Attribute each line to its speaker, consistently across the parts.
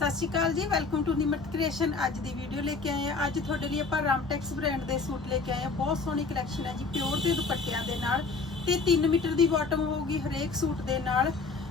Speaker 1: ਸਤਿ ਸ਼੍ਰੀ ਅਕਾਲ ਜੀ welcome to ਨਿਮਟ creation ਅੱਜ ਦੀ ਵੀਡੀਓ ਲੈ ਕੇ ਆਏ ਆ ਅੱਜ ਤੁਹਾਡੇ ਲਈ ਆਪਾਂ ਰਾਮਟੈਕਸ ਬ੍ਰਾਂਡ ਦੇ ਸੂਟ ਲੈ ਕੇ ਆਏ ਆ ਬਹੁਤ ਸੋਹਣੀ ਕਲੈਕਸ਼ਨ ਹੈ ਜੀ ਪਿਓਰ ਦੇ ਦੁਪੱਟਿਆਂ ਦੇ ਨਾਲ। ਤੇ 3 ਮੀਟਰ ਦੀ ਬਾਟਮ ਹੋਊਗੀ ਹਰੇਕ ਸੂਟ ਦੇ ਨਾਲ।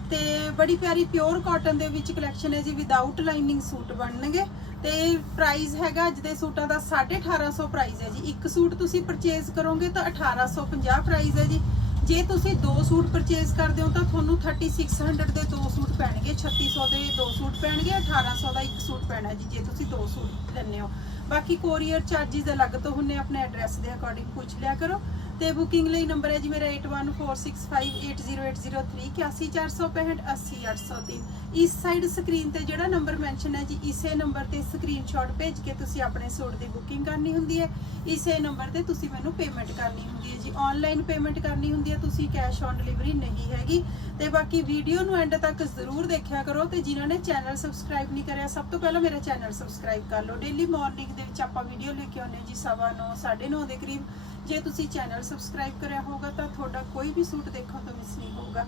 Speaker 1: ਤੇ ਬੜੀ ਪਿਆਰੀ ਪਿਓਰ ਕਾਟਨ ਦੇ ਵਿੱਚ ਕਲੈਕਸ਼ਨ ਹੈ ਜੀ ਵਿਦਆਊਟ ਲਾਈਨਿੰਗ ਸੂਟ ਬਣਨਗੇ। ਤੇ ਪ੍ਰਾਈਸ ਹੈਗਾ ਅੱਜ ਦੇ ਸੂਟਾਂ ਦਾ 1850 ਪ੍ਰਾਈਸ ਹੈ ਜੀ। ਇੱਕ ਸੂਟ ਤੁਸੀਂ ਪਰਚੇਜ਼ ਕਰੋਗੇ ਤਾਂ 1850 ਪ੍ਰਾਈਸ ਹੈ ਜੀ। ਜੇ ਤੁਸੀਂ ਦੋ ਸੂਟ ਪਰਚੇਜ਼ ਕਰਦੇ ਹੋ ਤਾਂ ਤੁਹਾਨੂੰ 3600 ਦੇ ਦੋ ਸੂਟ ਪੈਣਗੇ 3600 ਦੇ ਦੋ ਸੂਟ ਪੈਣਗੇ 1800 ਦਾ ਇੱਕ ਸੂਟ ਪੈਣਾ ਜੀ, ਜੇ ਤੁਸੀਂ ਦੋ ਸੂਟ ਲੈਣੇ ਹੋ। ਬਾਕੀ ਕੋਰੀਅਰ ਚਾਰजेस ਅਲੱਗ ਤੋਂ ਹੁੰਨੇ ਆਪਣੇ ਐਡਰੈਸ ਦੇ ਅਕੋਰਡਿੰਗ ਪੁੱਛ ਲਿਆ ਕਰੋ। ਤੇ ਬੁਕਿੰਗ ਲਈ ਨੰਬਰ ਹੈ ਜੀ ਮੇਰਾ 8146580803 80465 ਇਸ ਸਾਈਡ ਸਕਰੀਨ ਤੇ ਜਿਹੜਾ ਨੰਬਰ ਮੈਂਸ਼ਨ ਹੈ ਜੀ, ਇਸੇ ਨੰਬਰ ਤੇ ਸਕਰੀਨਸ਼ਾਟ ਭੇਜ ਕੇ ਤੁਸੀਂ ਆਪਣੇ ਸੂਟ ਦੀ ਬੁਕਿੰਗ ਕਰਨੀ ਹੁੰਦੀ ਹੈ। ਇਸੇ ਨੰਬਰ ਤੇ ਤੁਸੀਂ ਮੈਨੂੰ ਪੇਮੈਂਟ ਕਰਨੀ ਹੁੰਦੀ ਹੈ ਜੀ। ਆਨਲਾਈਨ ਪੇਮੈਂਟ ਕਰਨੀ ਹੁੰਦੀ ਹੈ, ਤੁਸੀਂ ਕੈਸ਼ ਔਨ ਡਿਲੀਵਰੀ ਨਹੀਂ ਹੈਗੀ। ਤੇ ਬਾਕੀ ਵੀਡੀਓ ਨੂੰ ਐਂਡ ਤੱਕ ਜ਼ਰੂਰ ਦੇਖਿਆ ਕਰੋ ਤੇ ਜਿਨ੍ਹਾਂ ਨੇ ਚੈਨਲ ਸਬਸਕ੍ਰਾਈਬ ਨਹੀਂ ਕਰਿਆ, ਸਭ ਤੋਂ ਪਹਿਲਾਂ ਮੇਰਾ ਚੈਨਲ ਸਬਸਕ੍ਰਾਈਬ ਕਰ ਲਓ। ਡੇਲੀ ਮਾਰਨਿੰਗ ਦੇ ਵਿੱਚ ਆਪਾਂ ਵੀਡੀਓ ਲੈ ਕੇ ਆਉਂਦੇ ਜੀ 9:30 9:30 ਦੇ ਕਰੀਬ। ਜੇ ਤੁਸੀਂ ਚੈਨਲ ਸਬਸਕ੍ਰਾਈਬ ਕਰਿਆ ਹੋਗਾ ਤਾਂ ਤੁਹਾਡਾ ਕੋਈ ਵੀ ਸੂਟ ਦੇਖਣ ਤੋਂ ਮਿਸ ਨਹੀਂ ਹੋਊਗਾ।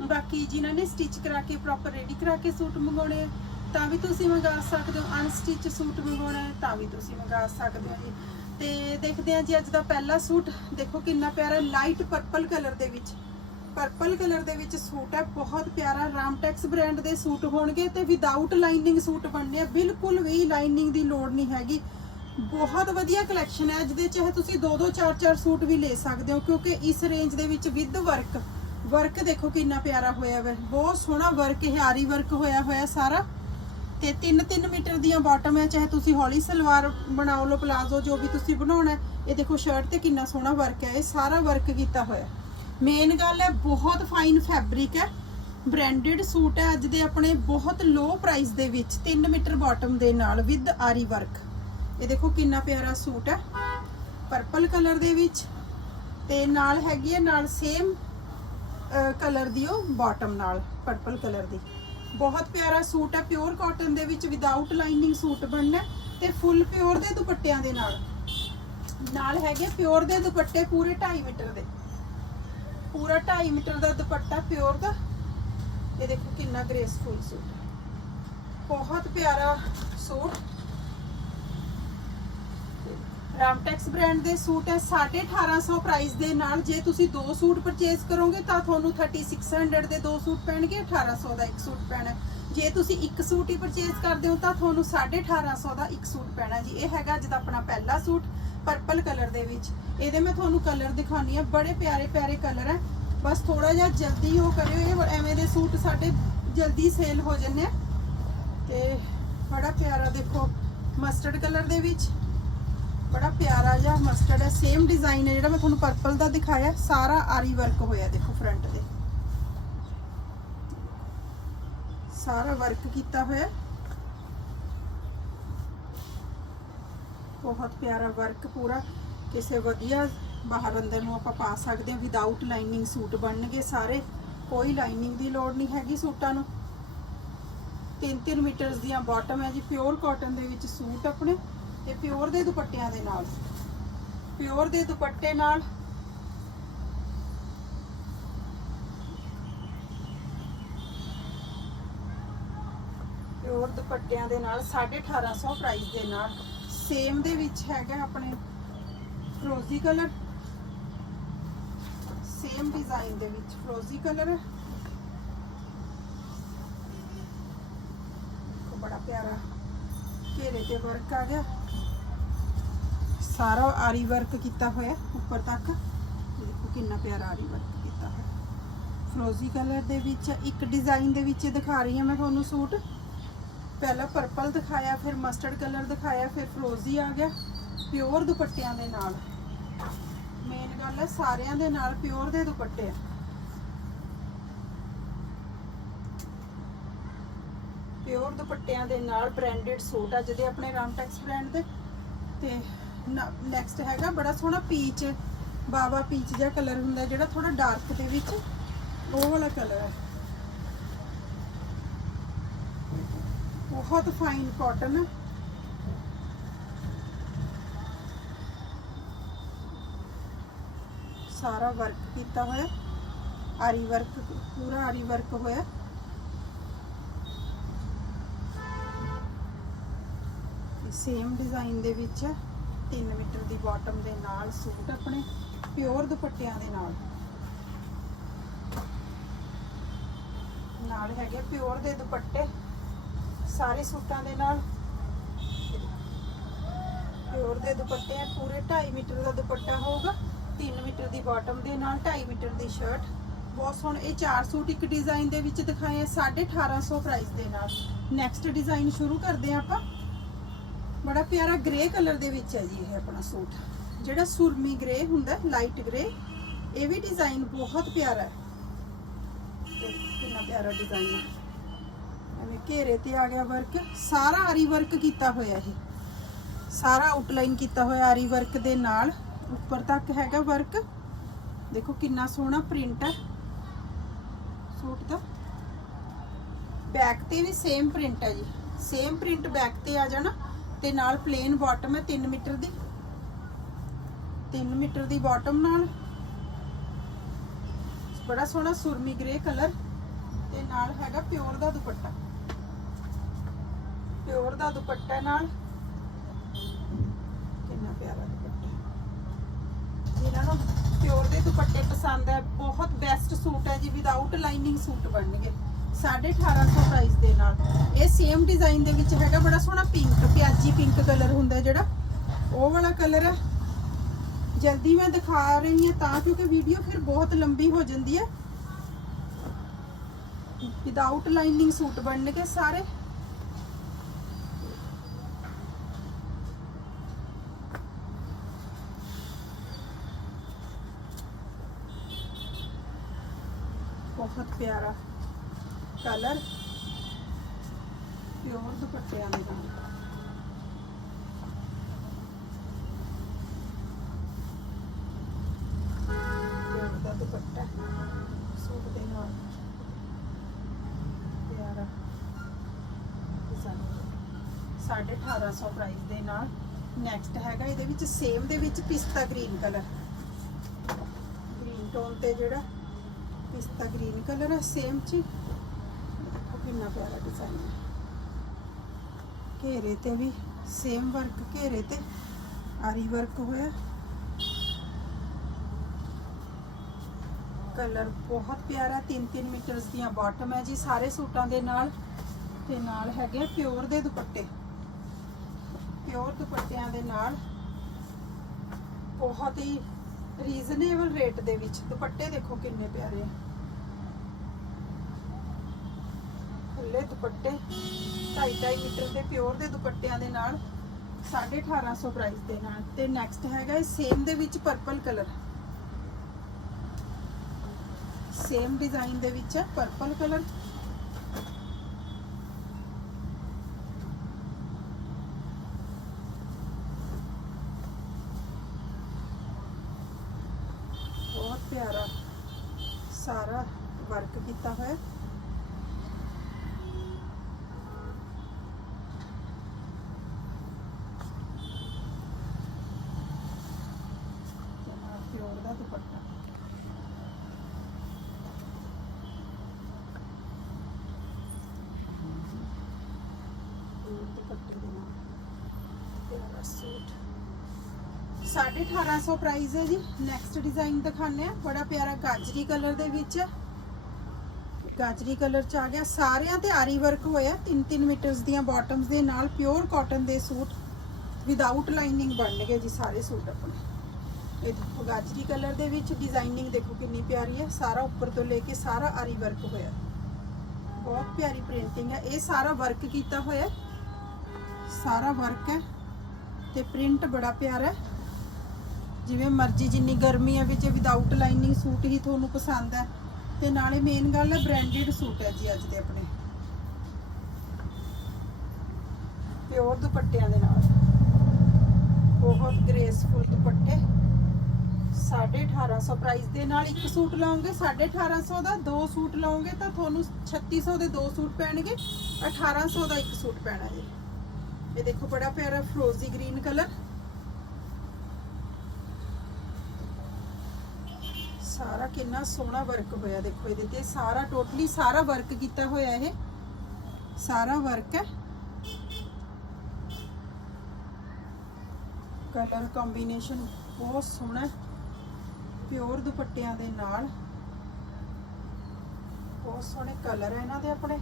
Speaker 1: ਬਾਕੀ ਜਿਨ੍ਹਾਂ ਨੇ ਸਟਿਚ ਕਰਾ ਕੇ ਪ੍ਰੋਪਰ ਰੈਡੀ ਕਰਾ ਕੇ ਸੂਟ ਮੰਗਾਉਣੇ, ਤਾਂ ਵੀ ਤੁਸੀਂ ਮੰਗਾ ਸਕਦੇ ਹੋ। ਅਨਸਟਿਚ ਸੂਟ ਮੰਗਾਉਣਾ ਤਾਂ ਵੀ ਤੁਸੀਂ ਮੰਗਾ ਸਕਦੇ ਹੋ ਜੀ। ਤੇ ਦੇਖਦੇ ਹਾਂ ਜੀ, ਅੱਜ ਦਾ ਪਹਿਲਾ ਸੂਟ। ਦੇਖੋ ਕਿੰਨਾ ਪਿਆਰਾ ਲਾਈਟ ਪਰਪਲ ਕਲਰ ਦੇ ਵਿੱਚ। ਪਰਪਲ ਕਲਰ ਦੇ ਵਿੱਚ ਸੂਟ ਹੈ, ਬਹੁਤ ਪਿਆਰਾ ਰਾਮਟੈਕਸ ਬ੍ਰਾਂਡ ਦੇ ਸੂਟ ਹੋਣਗੇ ਤੇ ਵਿਦਆਊਟ ਲਾਈਨਿੰਗ ਸੂਟ ਬਣਨੇ ਆ, ਬਿਲਕੁਲ ਵੀ ਲਾਈਨਿੰਗ ਦੀ ਲੋੜ ਨਹੀਂ ਹੈਗੀ। ਬਹੁਤ ਵਧੀਆ ਕਲੈਕਸ਼ਨ ਹੈ, ਜਿਹਦੇ ਚਾਹੇ ਤੁਸੀਂ ਦੋ ਦੋ ਚਾਰ ਚਾਰ ਸੂਟ ਵੀ ਲੈ ਸਕਦੇ ਹੋ, ਕਿਉਂਕਿ ਇਸ ਰੇਂਜ ਦੇ ਵਿੱਚ ਵਿਦ ਵਰਕ ਵਰਕ ਦੇਖੋ ਕਿੰਨਾ ਪਿਆਰਾ ਹੋਇਆ ਹੈ ਬਹੁਤ ਸੋਹਣਾ ਵਰਕ ਹੈ ਆਰੀ ਵਰਕ ਹੋਇਆ ਹੋਇਆ ਸਾਰਾ। ਤੇ 3-3 ਮੀਟਰ ਦੀਆਂ ਬਾਟਮ ਹੈ, ਚਾਹੇ ਤੁਸੀਂ ਹੌਲੀ ਸਲਵਾਰ ਬਣਾਓ ਲੋ ਪਲਾਜ਼ੋ ਜੋ ਵੀ ਤੁਸੀਂ ਬਣਾਉਣਾ ਇਹ ਦੇਖੋ ਸ਼ਰਟ ਤੇ ਕਿੰਨਾ ਸੋਹਣਾ ਵਰਕ ਹੈ, ਇਹ ਸਾਰਾ ਵਰਕ ਕੀਤਾ ਹੋਇਆ। ਮੇਨ ਗੱਲ ਹੈ, ਬਹੁਤ ਫਾਈਨ ਫੈਬਰਿਕ ਹੈ। ਬ੍ਰਾਂਡਡ ਸੂਟ ਹੈ ਅੱਜ ਦੇ ਆਪਣੇ ਬਹੁਤ ਲੋ ਪ੍ਰਾਈਸ ਦੇ ਵਿੱਚ 3 ਮੀਟਰ ਬਾਟਮ ਦੇ ਨਾਲ ਵਿਦ ਆਰੀ ਵਰਕ ਇਹ ਦੇਖੋ ਕਿੰਨਾ ਪਿਆਰਾ ਸੂਟ ਹੈ। ਪਰਪਲ ਕਲਰ ਦੇ ਵਿੱਚ ਤੇ ਨਾਲ ਹੈਗੀ ਹੈ, ਨਾਲ ਸੇਮ ਕਲਰ ਦੀ ਉਹ ਬਾਟਮ ਨਾਲ ਪਰਪਲ ਕਲਰ ਦੀ। ਬਹੁਤ ਪਿਆਰਾ ਸੂਟ ਹੈ ਪਿਓਰ ਕਾਟਨ ਦੇ ਵਿੱਚ ਵਿਦਆਊਟ ਲਾਈਨਿੰਗ ਸੂਟ ਬਣਨਾ ਹੈ ਤੇ ਫੁੱਲ ਪਿਓਰ ਦੇ ਦੁਪੱਟਿਆਂ ਦੇ ਨਾਲ। ਨਾਲ ਹੈਗੇ ਪਿਓਰ ਦੇ ਦੁਪੱਟੇ ਪੂਰੇ 2.5 ਮੀਟਰ ਦੇ। ਪੂਰਾ 2.5 ਮੀਟਰ ਦਾ ਦੁਪੱਟਾ ਪਿਓਰ ਦਾ। ਇਹ ਦੇਖੋ ਕਿੰਨਾ ਗ੍ਰੇਸਫੁਲ ਸੂਟ ਬਹੁਤ ਪਿਆਰਾ ਸੂਟ ਰਾਮਟੈਕਸ ਬ੍ਰਾਂਡ ਦੇ ਸੂਟ ਹੈ 1850 ਪ੍ਰਾਈਸ ਦੇ ਨਾਲ। ਜੇ ਤੁਸੀਂ ਦੋ ਸੂਟ ਪਰਚੇਸ ਕਰੋਗੇ, ਤਾਂ ਤੁਹਾਨੂੰ 3600 ਦੇ ਦੋ ਸੂਟ ਪੈਣਗੇ 1800 ਦਾ ਇੱਕ ਸੂਟ ਪੈਣਾ ਜੇ ਤੁਸੀਂ ਇੱਕ ਸੂਟ ਹੀ ਪਰਚੇਸ ਕਰਦੇ ਹੋ, ਤਾਂ ਤੁਹਾਨੂੰ 1850 ਦਾ ਇੱਕ ਸੂਟ ਪੈਣਾ ਜੀ। ਇਹ ਹੈਗਾ ਅੱਜ ਦਾ ਆਪਣਾ ਪਹਿਲਾ ਸੂਟ ਪਰਪਲ ਕਲਰ ਦੇ ਵਿੱਚ। ਇਹਦੇ ਮੈਂ ਤੁਹਾਨੂੰ ਕਲਰ ਦਿਖਾਉਣੀ ਆ, ਬੜੇ ਪਿਆਰੇ ਪਿਆਰੇ ਕਲਰ ਹੈ ਬਸ ਥੋੜਾ ਜਿਹਾ ਜਲਦੀ ਉਹ ਕਰਿਓ, ਇਹ ਐਵੇਂ ਦੇ ਸੂਟ ਸਾਡੇ ਜਲਦੀ ਸੇਲ ਹੋ ਜੰਨੇ ਆ। ਤੇ ਬੜਾ ਪਿਆਰਾ ਦੇਖੋ ਮਸਟਰਡ ਕਲਰ ਦੇ ਵਿੱਚ। ਬੜਾ ਪਿਆਰਾ ਜਿਹਾ ਮਸਟਰਡ ਹੈ ਸੇਮ ਡਿਜ਼ਾਈਨ ਹੈ ਜਿਹੜਾ ਮੈਂ ਤੁਹਾਨੂੰ ਪਰਪਲ ਦਾ ਦਿਖਾਇਆ। ਸਾਰਾ ਆਰੀ ਵਰਕ ਹੋਇਆ ਦੇਖੋ ਫਰੰਟ ਤੇ। ਸਾਰਾ ਵਰਕ ਕੀਤਾ ਹੋਇਆ। ਬਹੁਤ ਪਿਆਰਾ ਵਰਕ ਪੂਰਾ। ਕਿਸੇ ਵਧੀਆ ਬਾਹਰ ਅੰਦਰ ਨੂੰ ਆਪਾਂ ਪਾ ਸਕਦੇ ਹਾਂ ਵਿਦਆਊਟ ਲਾਈਨਿੰਗ ਸੂਟ ਬਣਨਗੇ ਸਾਰੇ। ਕੋਈ ਲਾਈਨਿੰਗ ਦੀ ਲੋੜ ਨਹੀਂ ਹੈਗੀ ਸੂਟਾਂ ਨੂੰ। 3-3 ਮੀਟਰਸ ਦੀਆਂ ਬਾਟਮ ਹੈ ਜੀ ਪਿਓਰ ਕਾਟਨ ਦੇ ਵਿੱਚ ਸੂਟ ਆਪਣੇ ਤੇ ਪਿਓਰ ਦੇ ਦੁਪੱਟਿਆਂ ਦੇ ਨਾਲ। ਪਿਓਰ ਦੇ ਦੁਪੱਟੇ ਨਾਲ ਪਿਓਰ ਦੁਪੱਟਿਆਂ ਦੇ ਨਾਲ 1850 ਪ੍ਰਾਈਸ ਦੇ ਨਾਲ। ਸੇਮ ਦੇ ਵਿੱਚ ਹੈਗਾ ਆਪਣੇ ਫਰੋਜ਼ੀ ਕਲਰ। ਸੇਮ ਡਿਜ਼ਾਈਨ ਦੇ ਵਿੱਚ ਫਰੋਜ਼ੀ ਕਲਰ ਹੈ। ਦੇਖੋ ਬੜਾ ਪਿਆਰਾ ਘੇਰੇ ਤੇ ਵਰਕ ਆ ਗਿਆ। ਸਾਰਾ ਆਰੀ ਵਰਕ ਕੀਤਾ ਹੋਇਆ ਉੱਪਰ ਤੱਕ। ਇਹ ਦੇਖੋ ਕਿੰਨਾ ਪਿਆਰਾ ਆਰੀ ਵਰਕ ਕੀਤਾ ਹੋਇਆ ਫਰੋਜ਼ੀ ਕਲਰ ਦੇ ਵਿੱਚ ਇੱਕ ਡਿਜ਼ਾਈਨ ਦੇ ਵਿੱਚ ਦਿਖਾ ਰਹੀ ਹਾਂ ਮੈਂ ਤੁਹਾਨੂੰ ਸੂਟ। ਪਹਿਲਾਂ ਪਰਪਲ ਦਿਖਾਇਆ, ਫਿਰ ਮਸਟਰਡ ਕਲਰ ਦਿਖਾਇਆ, ਫਿਰ ਫਰੋਜ਼ੀ ਆ ਗਿਆ। ਪਿਓਰ ਦੁਪੱਟਿਆਂ ਦੇ ਨਾਲ। ਮੇਨ ਗੱਲ ਹੈ ਸਾਰਿਆਂ ਦੇ ਨਾਲ ਪਿਓਰ ਦੇ ਦੁਪੱਟੇ ਆ। ਪਿਓਰ ਦੁਪੱਟਿਆਂ ਦੇ ਨਾਲ ਬ੍ਰਾਂਡਡ ਸੂਟ ਆ ਜਿਹਦੇ ਆਪਣੇ ਰਾਮਟੈਕਸ ਬ੍ਰਾਂਡ ਦੇ। ਤੇ ਨੈਕਸਟ ਹੈਗਾ ਬੜਾ ਸੋਹਣਾ ਪੀਚ ਬਾਵਾ ਪੀਚ ਜਿਹਾ ਕਲਰ ਹੁੰਦਾ, ਜਿਹੜਾ ਥੋੜਾ ਡਾਰਕ ਦੇ ਵਿੱਚ। ਉਹ ਵਾਲਾ ਕਲਰ ਹੈ ਬਹੁਤ ਫਾਈਨ ਕਾਟਨ ਸਾਰਾ ਵਰਕ ਕੀਤਾ ਹੋਇਆ। ਆਰੀ ਵਰਕ ਪੂਰਾ ਆਰੀ ਵਰਕ ਹੋਇਆ। ਸੇਮ ਡਿਜ਼ਾਈਨ ਦੇ ਵਿੱਚ 3 ਮੀਟਰ ਦੀ ਬਾਟਮ ਦੇ ਨਾਲ ਸੂਟ ਆਪਣੇ ਪਿਓਰ ਦੁਪੱਟਿਆਂ ਦੇ ਨਾਲ। ਨਾਲ ਹੈਗੇ ਪਿਓਰ ਦੇ ਦੁਪੱਟੇ, ਸਾਰੇ ਸੂਟਾਂ ਦੇ ਨਾਲ। ਪਿਓਰ ਦੇ ਦੁਪੱਟੇ ਆ, ਪੂਰੇ 2.5 ਮੀਟਰ ਦਾ ਦੁਪੱਟਾ ਹੋਊਗਾ। 3 ਮੀਟਰ ਦੀ ਬਾਟਮ ਦੇ ਨਾਲ 2.5 ਮੀਟਰ ਦੀ ਸ਼ਰਟ ਬਹੁਤ ਸੋਹਣੇ, ਇਹ ਚਾਰ ਸੂਟ ਇੱਕ ਡਿਜ਼ਾਈਨ ਦੇ ਵਿੱਚ ਦਿਖਾਏ ਆ 1850 ਪ੍ਰਾਈਸ ਦੇ ਨਾਲ। ਨੈਕਸਟ ਡਿਜ਼ਾਈਨ ਸ਼ੁਰੂ ਕਰਦੇ ਆ ਆਪਾਂ। ਬੜਾ ਪਿਆਰਾ ਗ੍ਰੇ ਕਲਰ ਦੇ ਵਿੱਚ ਹੈ ਜੀ ਇਹ ਆਪਣਾ ਸੂਟ। ਜਿਹੜਾ ਸੁਰਮੀ ਗ੍ਰੇ ਹੁੰਦਾ ਲਾਈਟ ਗ੍ਰੇ ਇਹ ਵੀ ਡਿਜ਼ਾਈਨ ਬਹੁਤ ਪਿਆਰਾ ਹੈ। ਕਿੰਨਾ ਪਿਆਰਾ ਡਿਜ਼ਾਈਨ ਹੈ। ਐਵੇਂ ਘੇਰੇ ਤੇ ਆ ਗਿਆ ਵਰਕ ਸਾਰਾ ਆਰੀ ਵਰਕ ਕੀਤਾ ਹੋਇਆ ਇਹ। ਸਾਰਾ ਆਊਟਲਾਈਨ ਕੀਤਾ ਹੋਇਆ ਆਰੀ ਵਰਕ ਦੇ ਨਾਲ। ਉੱਪਰ ਤੱਕ ਹੈਗਾ ਵਰਕ ਦੇਖੋ ਕਿੰਨਾ ਸੋਹਣਾ ਪ੍ਰਿੰਟ ਹੈ। ਸੂਟ ਦਾ ਬੈਕ ਤੇ ਵੀ ਸੇਮ ਪ੍ਰਿੰਟ ਹੈ ਜੀ। ਸੇਮ ਪ੍ਰਿੰਟ ਬੈਕ ਤੇ ਆ ਜਾਣਾ ਤੇ ਨਾਲ ਪਲੇਨ ਬਾਟਮ ਹੈ 3 ਮੀਟਰ ਦੀ। 3 ਮੀਟਰ ਦੀ ਬਾਟਮ ਨਾਲ। ਬੜਾ ਸੋਹਣਾ ਸੁਰਮੀ ਗ੍ਰੇ ਕਲਰ ਤੇ ਨਾਲ ਹੈਗਾ ਪਿਓਰ ਦਾ ਦੁਪੱਟਾ। ਪਿਓਰ ਦਾ ਦੁਪੱਟਾ ਨਾਲ। ਕਿੰਨਾ ਪਿਆਰਾ। ਦੁਪੱਟਾ ਨੂੰ ਪਿਓਰ ਦੇ ਦੁਪੱਟੇ ਪਸੰਦ ਹੈ, ਬਹੁਤ ਬੈਸਟ ਸੂਟ ਹੈ ਜੀ ਵਿਦਆਊਟ ਲਾਈਨਿੰਗ ਸੂਟ ਬਣਨਗੇ। 1850 ਪ੍ਰਾਈਸ ਦੇ ਨਾਲ। ਇਹ ਸੇਮ ਡਿਜ਼ਾਈਨ ਦੇ ਵਿੱਚ ਹੈਗਾ, ਬੜਾ ਸੋਹਣਾ ਪਿੰਕ ਪਿਆਜੀ ਪਿੰਕ ਕਲਰ ਹੁੰਦਾ ਜਿਹੜਾ। ਉਹ ਵਾਲਾ ਕਲਰ ਹੈ। ਜਲਦੀ ਮੈਂ ਦਿਖਾ ਰਹੀ ਹਾਂ ਤਾਂ, ਕਿਉਂਕਿ ਵੀਡੀਓ ਫਿਰ ਬਹੁਤ ਲੰਬੀ ਹੋ ਜਾਂਦੀ ਹੈ। ਵਿਦਆਊਟ ਲਾਈਨਿੰਗ ਸੂਟ ਬਣਨਗੇ ਸਾਰੇ ਬਹੁਤ ਪਿਆਰਾ ਕਲਰ ਪਿਓਰ ਦੁਪੱਟਿਆਂ ਦੇ ਨਾਲ। ਪਿਓਰ ਦਾ ਦੁਪੱਟਾ ਸੂਟ ਦੇ ਨਾਲ। ਪਿਆਰਾ। ਡਿਜ਼ਾਈਨ 1850 ਪ੍ਰਾਈਸ ਦੇ ਨਾਲ। ਨੈਕਸਟ ਹੈਗਾ ਇਹਦੇ ਵਿੱਚ ਸੇਮ ਦੇ ਵਿੱਚ ਪਿਸਤਾ ਗ੍ਰੀਨ ਕਲਰ ਗ੍ਰੀਨ ਟੋਨ ਤੇ ਜਿਹੜਾ ਪਿਸਤਾ ਗ੍ਰੀਨ ਕਲਰ ਹੈ ਸੇਮ ਚ ਦੇਖੋ ਕਿੰਨਾ ਪਿਆਰਾ ਡਿਜ਼ਾਈਨ ਹੈ ਘੇਰੇ ਤੇ ਵੀ ਸੇਮ ਵਰਕ ਘੇਰੇ ਤੇ ਆਰੀ ਵਰਕ ਹੋਇਆ ਕਲਰ ਬਹੁਤ ਪਿਆਰਾ 3-3 ਮੀਟਰਸ ਦੀਆਂ ਬਾਟਮ ਹੈ ਜੀ, ਸਾਰੇ ਸੂਟਾਂ ਦੇ ਨਾਲ। ਤੇ ਨਾਲ ਹੈਗੇ ਪਿਓਰ ਦੇ ਦੁਪੱਟੇ। ਪਿਓਰ ਦੁਪੱਟਿਆਂ ਦੇ ਨਾਲ ਬਹੁਤ ਹੀ ਰੀਜ਼ਨੇਬਲ ਰੇਟ ਦੇ ਵਿੱਚ ਦੁਪੱਟੇ ਦੇਖੋ ਕਿੰਨੇ ਪਿਆਰੇ ਆ। ਖੁੱਲੇ ਦੁਪੱਟੇ 2.5 ਮੀਟਰ ਦੇ ਪਿਓਰ ਦੇ ਦੁਪੱਟਿਆਂ ਦੇ ਨਾਲ 1850 ਪ੍ਰਾਈਸ ਦੇ ਨਾਲ। ਤੇ ਨੈਕਸਟ ਹੈਗਾ ਇਹ ਸੇਮ ਦੇ ਵਿੱਚ ਪਰਪਲ ਕਲਰ ਸੇਮ ਡਿਜ਼ਾਈਨ ਦੇ ਵਿੱਚ ਹੈ ਪਰਪਲ ਕਲਰ ਬਹੁਤ ਪਿਆਰਾ ਸਾਰਾ ਵਰਕ ਕੀਤਾ ਹੋਇਆ ਤੇ ਨਾਲ ਪਿਓਰ ਦਾ ਦੁਪੱਟਾ ਪਿਓਰ ਦੁਪੱਟੇ ਦੇ ਨਾਲ ਪਿਆਰਾ ਸੂਟ 1850 ਪ੍ਰਾਈਸ ਹੈ ਜੀ। ਨੈਕਸਟ ਡਿਜ਼ਾਈਨ ਦਿਖਾਣੇ ਆ ਬੜਾ ਪਿਆਰਾ ਗਾਜਰੀ ਕਲਰ ਦੇ ਵਿੱਚ। ਹੈ। ਗਾਜਰੀ ਕਲਰ ਚ ਆ ਗਿਆ। ਸਾਰਿਆਂ ਤੇ ਆਰੀ ਵਰਕ ਹੋਇਆ। 3-3 ਮੀਟਰਸ ਦੀਆਂ ਬਾਟਮਸ ਦੇ ਨਾਲ ਪਿਓਰ ਕਾਟਨ ਦੇ ਸੂਟ ਵਿਦਆਊਟ ਲਾਈਨਿੰਗ ਬਣਨਗੇ ਜੀ ਸਾਰੇ ਸੂਟ ਆਪਣੇ। ਇਹ ਦੇਖੋ ਗਾਜਰੀ ਕਲਰ ਦੇ ਵਿੱਚ ਡਿਜ਼ਾਈਨਿੰਗ ਦੇਖੋ ਕਿੰਨੀ ਪਿਆਰੀ ਹੈ। ਸਾਰਾ ਉੱਪਰ ਤੋਂ ਲੈ ਕੇ ਸਾਰਾ ਆਰੀ ਵਰਕ ਹੋਇਆ। ਬਹੁਤ ਪਿਆਰੀ ਪ੍ਰਿੰਟਿੰਗ ਹੈ। ਇਹ ਸਾਰਾ ਵਰਕ ਕੀਤਾ ਹੋਇਆ। ਸਾਰਾ ਵਰਕ ਹੈ ਤੇ ਪ੍ਰਿੰਟ ਬੜਾ ਪਿਆਰਾ ਹੈ। ਜਿਵੇਂ ਮਰਜ਼ੀ ਜਿੰਨੀ ਗਰਮੀ ਹੈ ਵਿੱਚ ਵਿਦਆਊਟ ਲਾਈਨਿੰਗ ਸੂਟ ਹੀ ਤੁਹਾਨੂੰ ਪਸੰਦ ਹੈ। ਤੇ ਨਾਲੇ ਮੇਨ ਗੱਲ ਹੈ ਬ੍ਰਾਂਡਡ ਸੂਟ ਹੈ ਜੀ ਅੱਜ ਦੇ ਆਪਣੇ। ਪਿਓਰ ਦੁਪੱਟਿਆਂ ਦੇ ਨਾਲ। ਬਹੁਤ ਗ੍ਰੇਸਫੁਲ ਦੁਪੱਟੇ। 1850 ਪ੍ਰਾਈਸ ਦੇ ਨਾਲ ਇੱਕ ਸੂਟ ਲਾਉਂਗੇ 1850 ਦਾ ਦੋ ਸੂਟ ਲਾਉਂਗੇ ਤਾਂ ਤੁਹਾਨੂੰ 3600 ਦੇ ਦੋ ਸੂਟ ਪੈਣਗੇ 1800 ਦਾ ਇੱਕ ਸੂਟ ਪੈਣਾ ਜੀ। ਇਹ ਦੇਖੋ ਬੜਾ ਪਿਆਰਾ ਫਰੋਜ਼ੀ ਗ੍ਰੀਨ ਕਲਰ ਸਾਰਾ ਕਿੰਨਾ ਸੋਹਣਾ ਵਰਕ ਹੋਇਆ, ਦੇਖੋ ਇਹਦੇ ਤੇ। ਸਾਰਾ ਟੋਟਲੀ ਸਾਰਾ ਵਰਕ ਕੀਤਾ ਹੋਇਆ ਇਹ। ਸਾਰਾ ਵਰਕ ਹੈ। ਕਲਰ ਕੰਬੀਨੇਸ਼ਨ ਬਹੁਤ ਸੋਹਣਾ ਪਿਓਰ ਦੁਪੱਟਿਆਂ ਦੇ ਨਾਲ। ਬਹੁਤ ਸੋਹਣੇ ਕਲਰ ਹੈ ਇਹਨਾਂ ਦੇ ਆਪਣੇ।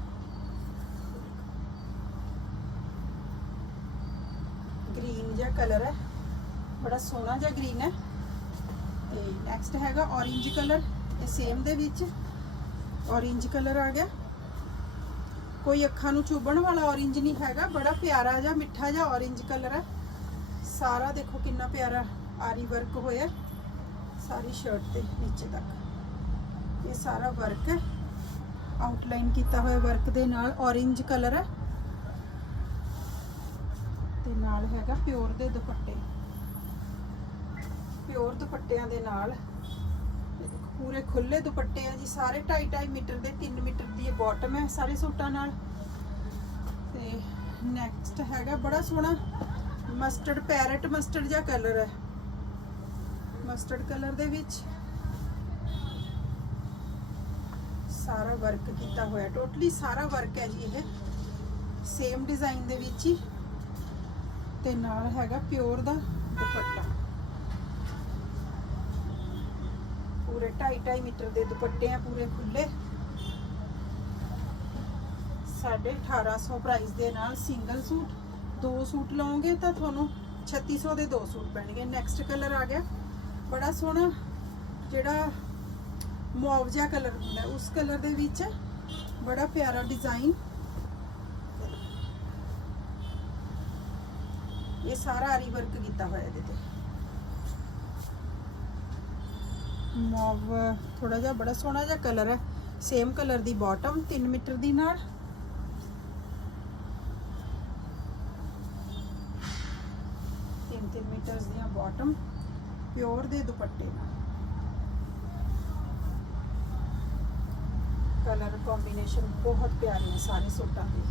Speaker 1: ਗ੍ਰੀਨ ਜਿਹਾ ਕਲਰ ਹੈ। ਬੜਾ ਸੋਹਣਾ ਜਿਹਾ ਗ੍ਰੀਨ ਹੈ। ਤੇ ਨੈਕਸਟ ਹੈਗਾ orange ਕਲਰ ਇਹ ਸੇਮ ਦੇ ਵਿੱਚ orange ਕਲਰ ਆ ਗਿਆ। ਕੋਈ ਅੱਖਾਂ ਨੂੰ ਚੁਭਣ ਵਾਲਾ orange ਨਹੀਂ ਹੈਗਾ, ਬੜਾ ਪਿਆਰਾ ਜਿਹਾ, ਮਿੱਠਾ ਜਿਹਾ orange ਕਲਰ ਹੈ ਸਾਰਾ ਦੇਖੋ ਕਿੰਨਾ ਪਿਆਰਾ ਆਰੀ ਵਰਕ ਹੋਇਆ, ਸਾਰੀ ਸ਼ਰਟ ਤੇ ਨੀਚੇ ਤੱਕ। ਇਹ ਸਾਰਾ ਵਰਕ ਹੈ। ਆਊਟਲਾਈਨ ਕੀਤਾ ਹੋਇਆ ਵਰਕ ਦੇ ਨਾਲ orange ਕਲਰ ਹੈ ਤੇ ਨਾਲ ਹੈਗਾ ਪਿਓਰ ਦੇ ਦੁਪੱਟੇ। ਪਿਓਰ ਦੁਪੱਟਿਆਂ ਦੇ ਨਾਲ। ਪੂਰੇ ਖੁੱਲੇ ਦੁਪੱਟੇ ਆ ਜੀ, ਸਾਰੇ 2.5 2.5 ਮੀਟਰ ਦੇ 3 ਮੀਟਰ ਦੀ ਇਹ ਬਾਟਮ ਹੈ ਸਾਰੇ ਸੂਟਾਂ ਨਾਲ। ਤੇ ਨੈਕਸਟ ਹੈਗਾ ਬੜਾ ਸੋਹਣਾ ਮਸਟਰਡ ਪੈਰਟ ਮਸਟਰਡ ਜਿਹਾ ਕਲਰ ਹੈ। ਮਸਟਰਡ ਕਲਰ ਦੇ ਵਿੱਚ ਸਾਰਾ ਵਰਕ ਕੀਤਾ ਹੋਇਆ ਟੋਟਲੀ ਸਾਰਾ ਵਰਕ ਹੈ ਜੀ ਇਹ। ਸੇਮ ਡਿਜ਼ਾਈਨ ਦੇ ਵਿੱਚ ਹੀ। ਤੇ ਨਾਲ ਹੈਗਾ ਪਿਓਰ ਦਾ ਦੁਪੱਟਾ ਪੂਰੇ 2.5 2.5 ਮੀਟਰ ਦੇ ਦੁਪੱਟੇ ਆ ਪੂਰੇ ਖੁੱਲੇ। 1850 ਪ੍ਰਾਈਸ ਦੇ ਨਾਲ ਸਿੰਗਲ ਸੂਟ। ਦੋ ਸੂਟ ਲਓਗੇ ਤਾਂ ਤੁਹਾਨੂੰ 3600 ਦੇ ਦੋ ਸੂਟ ਪੈਣਗੇ। ਨੈਕਸਟ ਕਲਰ ਆ ਗਿਆ। ਬੜਾ ਸੋਹਣਾ ਜਿਹੜਾ ਮੌਵ ਜਿਹਾ ਕਲਰ ਹੁੰਦਾ, ਉਸ ਕਲਰ ਦੇ ਵਿੱਚ ਬੜਾ ਪਿਆਰਾ ਡਿਜ਼ਾਈਨ ਇਹ ਸਾਰਾ ਆਰੀ ਵਰਕ ਕੀਤਾ ਹੋਇਆ ਇਹਦੇ ਤੇ। ਮੌਵ ਥੋੜਾ ਜਿਹਾ ਬੜਾ ਸੋਹਣਾ ਜਿਹਾ ਕਲਰ ਹੈ। ਸੇਮ ਕਲਰ ਦੀ ਬਾਟਮ 3 ਮੀਟਰ ਦੀ ਨਾਲ। ਤਿੰਨ ਤਿੰਨ ਮੀਟਰਸ ਦੀਆਂ ਬਾਟਮ ਪਿਓਰ ਦੇ ਦੁਪੱਟੇ ਨਾਲ। ਕਲਰ ਕੰਬੀਨੇਸ਼ਨ ਬਹੁਤ ਪਿਆਰੇ ਨੇ ਸਾਰੇ ਸੂਟਾਂ ਦੇ।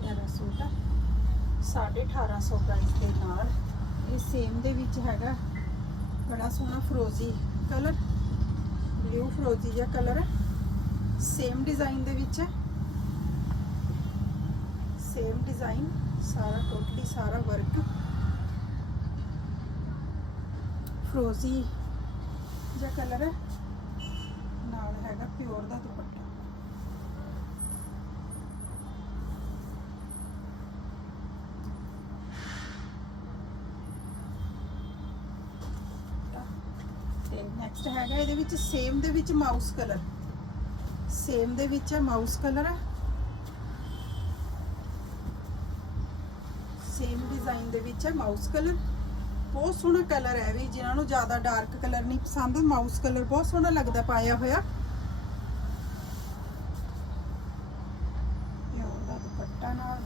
Speaker 1: ਪਿਆਰਾ ਸੂਟ ਹੈ 1850 ਪ੍ਰਾਈਸ ਦੇ ਨਾਲ। ਇਹ ਸੇਮ ਦੇ ਵਿੱਚ ਹੈਗਾ। ਬੜਾ ਸੋਹਣਾ ਫਰੋਜ਼ੀ ਕਲਰ ਬਲੂ ਫਰੋਜ਼ੀ ਜਿਹਾ ਕਲਰ ਹੈ। ਸੇਮ ਡਿਜ਼ਾਈਨ ਦੇ ਵਿੱਚ ਹੈ। ਸੇਮ ਡਿਜ਼ਾਈਨ ਸਾਰਾ ਟੋਟਲੀ ਸਾਰਾ ਵਰਕ ਫਰੋਜ਼ੀ ਜਿਹਾ ਕਲਰ ਹੈ। ਨਾਲ ਹੈਗਾ ਪਿਓਰ ਦਾ ਦੁਪੱਟਾ ਤੇ ਨੈਕਸਟ ਹੈਗਾ, ਇਹਦੇ ਵਿੱਚ ਸੇਮ ਦੇ ਵਿੱਚ ਮਾਊਸ ਕਲਰ ਸੇਮ ਦੇ ਵਿੱਚ ਹੈ ਮਾਊਸ ਕਲਰ ਹੈ ਸੇਮ ਡਿਜ਼ਾਈਨ ਦੇ ਵਿੱਚ ਹੈ ਮਾਊਸ ਕਲਰ ਬਹੁਤ ਸੋਹਣਾ ਕਲਰ ਹੈ ਵੀ, ਜਿਨ੍ਹਾਂ ਨੂੰ ਜ਼ਿਆਦਾ ਡਾਰਕ ਕਲਰ ਨਹੀਂ ਪਸੰਦ। ਮਾਊਸ ਕਲਰ ਬਹੁਤ ਸੋਹਣਾ ਲੱਗਦਾ, ਪਾਇਆ ਹੋਇਆ ਇਹ ਉਹਦਾ ਦੁਪੱਟਾ ਨਾਲ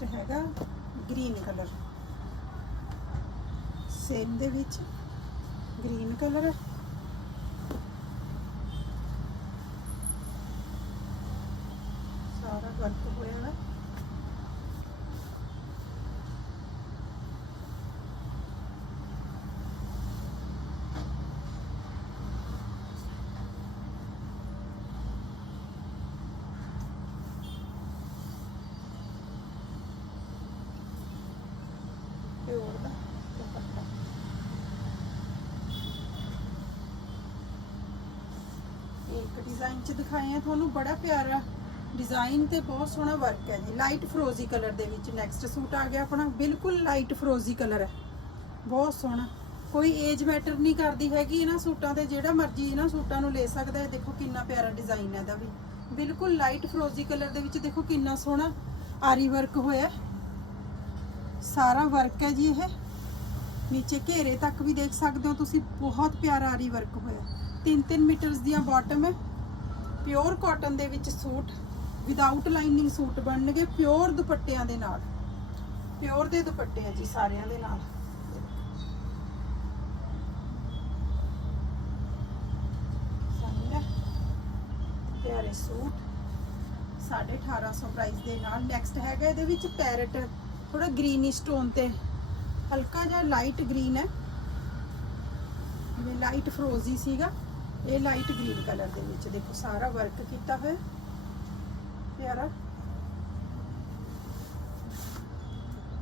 Speaker 1: ਨੈਕਸਟ ਹੈਗਾ ਗ੍ਰੀਨ ਕਲਰ ਸੇਮ ਦੇ ਵਿੱਚ ਗ੍ਰੀਨ ਕਲਰ ਹੈ ਸਾਰਾ ਵਰਕ ਹੋਇਆ ਹੈ ਪਿਓਰ ਦਾ ਦੁਪੱਟਾ ਇੱਕ ਡਿਜ਼ਾਈਨ ਚ ਦਿਖਾਏ ਤੁਹਾਨੂੰ ਬੜਾ ਪਿਆਰਾ ਡਿਜ਼ਾਈਨ ਤੇ ਬਹੁਤ ਸੋਹਣਾ ਵਰਕ ਹੈ ਜੀ। ਲਾਈਟ ਫਰੋਜ਼ੀ ਕਲਰ ਦੇ ਵਿੱਚ ਨੈਕਸਟ ਸੂਟ ਆ ਗਿਆ ਆਪਣਾ। ਬਿਲਕੁਲ ਲਾਈਟ ਫਰੋਜ਼ੀ ਕਲਰ ਹੈ। ਬਹੁਤ ਸੋਹਣਾ। ਕੋਈ ਏਜ ਮੈਟਰ ਨਹੀਂ ਕਰਦੀ ਹੈਗੀ ਇਹਨਾਂ ਸੂਟਾਂ ਤੇ। ਜਿਹੜਾ ਮਰਜ਼ੀ ਇਹਨਾਂ ਸੂਟਾਂ ਨੂੰ ਲੈ ਸਕਦਾ ਹੈ। ਦੇਖੋ ਕਿੰਨਾ ਪਿਆਰਾ ਡਿਜ਼ਾਈਨ ਹੈ ਇਹਦਾ ਵੀ। ਬਿਲਕੁਲ ਲਾਈਟ ਫਰੋਜ਼ੀ ਕਲਰ ਦੇ ਵਿੱਚ ਦੇਖੋ ਕਿੰਨਾ ਸੋਹਣਾ ਆਰੀ ਵਰਕ ਹੋਇਆ। ਸਾਰਾ ਵਰਕ ਹੈ ਜੀ ਇਹ। ਨੀਚੇ ਘੇਰੇ ਤੱਕ ਵੀ ਦੇਖ ਸਕਦੇ ਹੋ ਤੁਸੀਂ, ਬਹੁਤ ਪਿਆਰਾ ਆਰੀ ਵਰਕ ਹੋਇਆ। 3-3 ਮੀਟਰਸ ਦੀਆਂ ਬਾਟਮ ਹੈ। ਪਿਓਰ ਕਾਟਨ ਦੇ ਵਿੱਚ ਸੂਟ ਵਿਦਆਊਟ ਲਾਈਨਿੰਗ ਸੂਟ ਬਣਨਗੇ ਪਿਓਰ ਦੁਪੱਟਿਆਂ ਦੇ ਨਾਲ। ਪਿਓਰ ਦੇ ਦੁਪੱਟੇ ਆ ਜੀ ਸਾਰਿਆਂ ਦੇ ਨਾਲ। ਪਿਆਰੇ ਸੂਟ। 1850 ਪ੍ਰਾਈਸ ਦੇ ਨਾਲ। ਨੈਕਸਟ ਹੈਗਾ ਇਹਦੇ ਵਿੱਚ ਪੈਰਟ ਥੋੜਾ ਗ੍ਰੀਨੀ ਸਟੋਨ ਤੇ। ਹਲਕਾ ਜਿਹਾ ਲਾਈਟ ਗ੍ਰੀਨ ਹੈ। ਜਿਵੇਂ ਲਾਈਟ ਫਰੋਜ਼ੀ ਸੀਗਾ, ਇਹ ਲਾਈਟ ਗ੍ਰੀਨ ਕਲਰ ਦੇ ਵਿੱਚ ਦੇਖੋ, ਸਾਰਾ ਵਰਕ ਕੀਤਾ ਹੋਇਆ ਪਿਆਰਾ।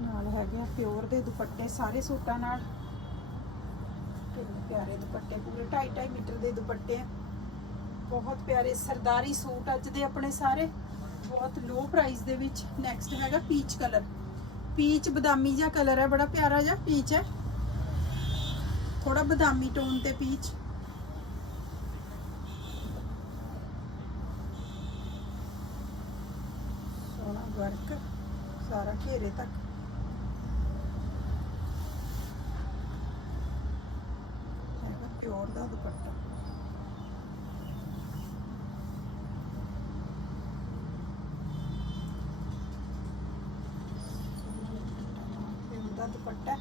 Speaker 1: ਨਾਲ ਹੈਗੇ ਆ ਪਿਓਰ ਦੇ ਦੁਪੱਟੇ, ਸਾਰੇ ਸੂਟਾਂ ਨਾਲ। ਕਿੰਨੇ ਪਿਆਰੇ ਦੁਪੱਟੇ, ਪੂਰੇ 2.5 ਮੀਟਰ ਦੇ ਦੁਪੱਟੇ ਆ। ਬਹੁਤ ਪਿਆਰੇ ਸਰਦਾਰੀ ਸੂਟ ਅੱਜ ਦੇ ਆਪਣੇ ਸਾਰੇ। ਬਹੁਤ ਲੋ ਪ੍ਰਾਈਸ ਦੇ ਵਿੱਚ। ਨੈਕਸਟ ਹੈਗਾ ਪੀਚ ਕਲਰ ਪੀਚ ਬਦਾਮੀ ਜਿਹਾ ਕਲਰ ਹੈ, ਬੜਾ ਪਿਆਰਾ ਜਿਹਾ ਪੀਚ ਹੈ। ਥੋੜਾ ਬਦਾਮੀ ਟੋਨ ਤੇ ਪੀਚ ਸੋਹਣਾ ਵਰਕ ਸਾਰਾ ਘੇਰੇ ਤੱਕ। ਪਿਓਰ ਦਾ ਦੁਪੱਟਾ ਪਿਓਰ ਦਾ ਦੁਪੱਟਾ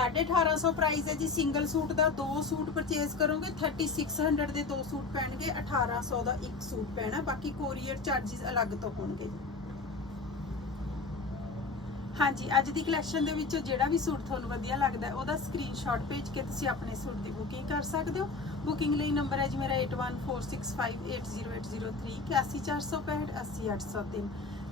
Speaker 1: 1850 ਪ੍ਰਾਈਸ ਹੈ ਜੀ। ਸਿੰਗਲ ਸੂਟ ਦਾ ਦੋ ਸੂਟ ਪਰਚੇਸ ਕਰੋਗੇ 3600 ਦੇ ਦੋ ਸੂਟ ਪੈਣਗੇ 1800 ਦਾ ਇੱਕ ਸੂਟ ਪੈਣਾ। ਬਾਕੀ ਕੋਰੀਅਰ ਚਾਰजेस ਅਲੱਗ ਤੋਂ ਹੋਣਗੇ ਹਾਂਜੀ ਅੱਜ ਦੀ ਕਲੈਕਸ਼ਨ ਦੇ ਵਿੱਚੋਂ ਜਿਹੜਾ ਵੀ ਸੂਟ ਤੁਹਾਨੂੰ ਵਧੀਆ ਲੱਗਦਾ ਹੈ, ਉਹਦਾ ਸਕਰੀਨਸ਼ਾਟ ਭੇਜ ਕੇ ਤੁਸੀਂ ਆਪਣੇ ਸੂਟ ਦੀ ਬੁਕਿੰਗ ਕਰ ਸਕਦੇ ਹੋ। ਬੁਕਿੰਗ ਲਈ ਨੰਬਰ ਹੈ ਜੀ ਮੇਰਾ 8146580803 81465 80803